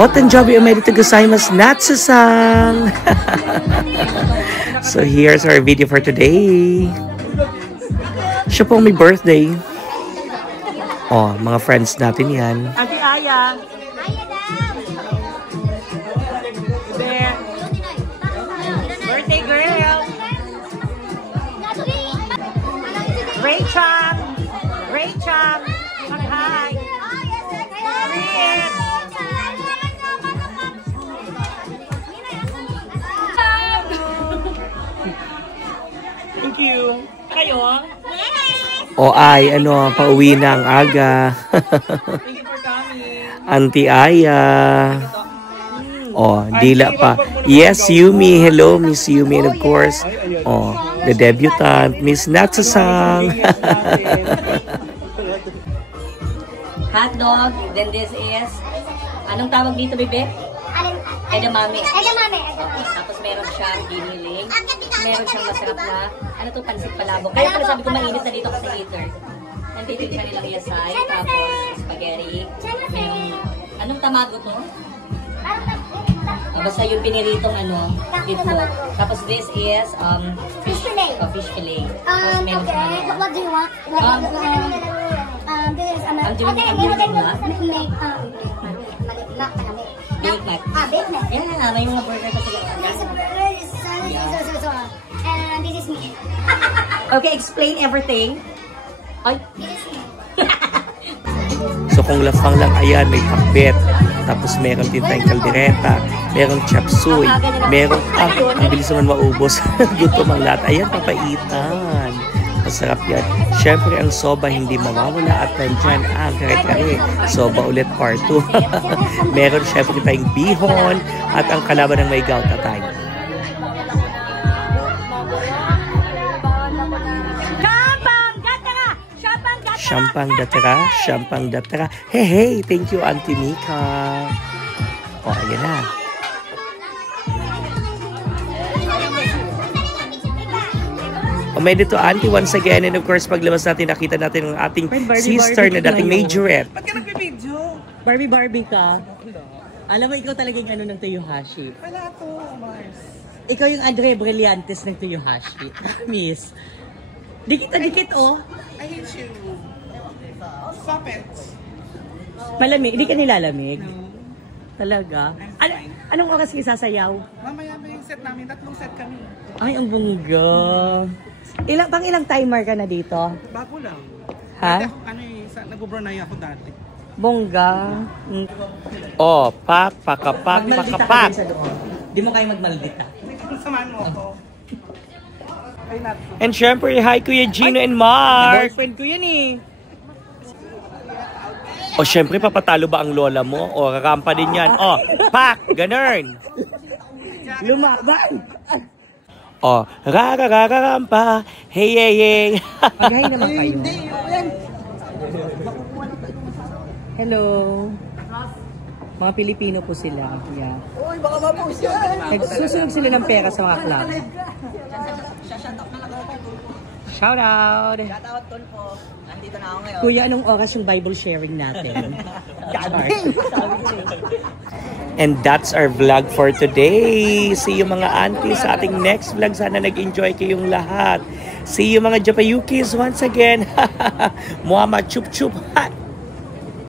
Otanjabi omedetou gozaimasu Natsu-san! So here's our video for today. Siya pong may birthday. Oh, mga friends natin yan. Ate Aya. Birthday girl. Rachel. Rachel. Hi. Thank you. Kayo? O ay, pauwi na ang aga. Thank you for coming. Auntie Aya. Oh, dila pa. Yes, Yumi. Hello, Miss Yumi. And of course, the debutant, Miss Natsu-san. Hot dog. Then this is, anong tawag dito, bebe? Edamame. Edamame. Tapos meron siyang giniling. Meron siyang masarap na, ano to, pansit palabok. Kaya pala sabi ko mainit na dito kasi heater. Nandito siya nilang yasay, tapos spaghetti. Anong tamago to? Basta yung piniritong itlog. Tapos this is Fish fillet. Fish fillet. Tapos meron siyang What do you want? This is I'm doing that. Big Mac. Big Mac. Yeah, may mga burger kasi lang. And this is me. Okay, explain everything. Ay. So kung lafang lang, ayan, may pakbet. Tapos meron din tayong kaldereta. Meron chop suey. Meron, ang bilis naman maubos. Gutom ang lahat. Ayan, papaitan. Masarap yan. Siyempre, ang soba hindi mawawala at nandyan ang kare-kare. Soba ulit part 2. Meron siyempre tayong bihon at ang kalaban ng may gout na tayo. Syampang datara. Hey, thank you, Auntie Mika. O, ayan na. May dito, Auntie, once again. And of course, paglabas natin, nakita natin ang ating sister na dating majorette. Ba't ka nagpipidyo? Barbie ka. Alam mo, ikaw talaga yung ng Toyohashi. Wala to, Mars. Ikaw yung Andre Brillantes ng Toyohashi. Miss. Dikit, oh. I hate you. Stop it. Malamig. Hindi ka nilalamig? Talaga? Anong oras kayo sasayaw? Mamaya ba yung set namin? 3 set kami. Ay, ang bongga. Ilang timer ka na dito? Bago lang. Ha? Nag-Brunei ako dati. Bongga. Oh, pakapak. Di mo kayo magmaldita. Samahan mo ako. And syempre, hi Kuya Gino and Mark. Boyfriend ko yun eh. O syempre, papatalo ba ang lola mo? O kakampa din yan. O, pak, ganun. Lumaban. O, rararampa, hey. Mag-hi naman kayo. Hello. Mga Pilipino po sila. Yeah. Uy, baka ma-post yan. Nagsusunog sila ng pera sa mga club. Shout out! Shout out, Tulpo. Nandito na ako ngayon. Kuya, anong oras yung Bible sharing natin? And that's our vlog for today. See you mga aunties sa ating next vlog. Sana nag-enjoy kayong lahat. See you mga Japayukis once again. Muhammad chup chup.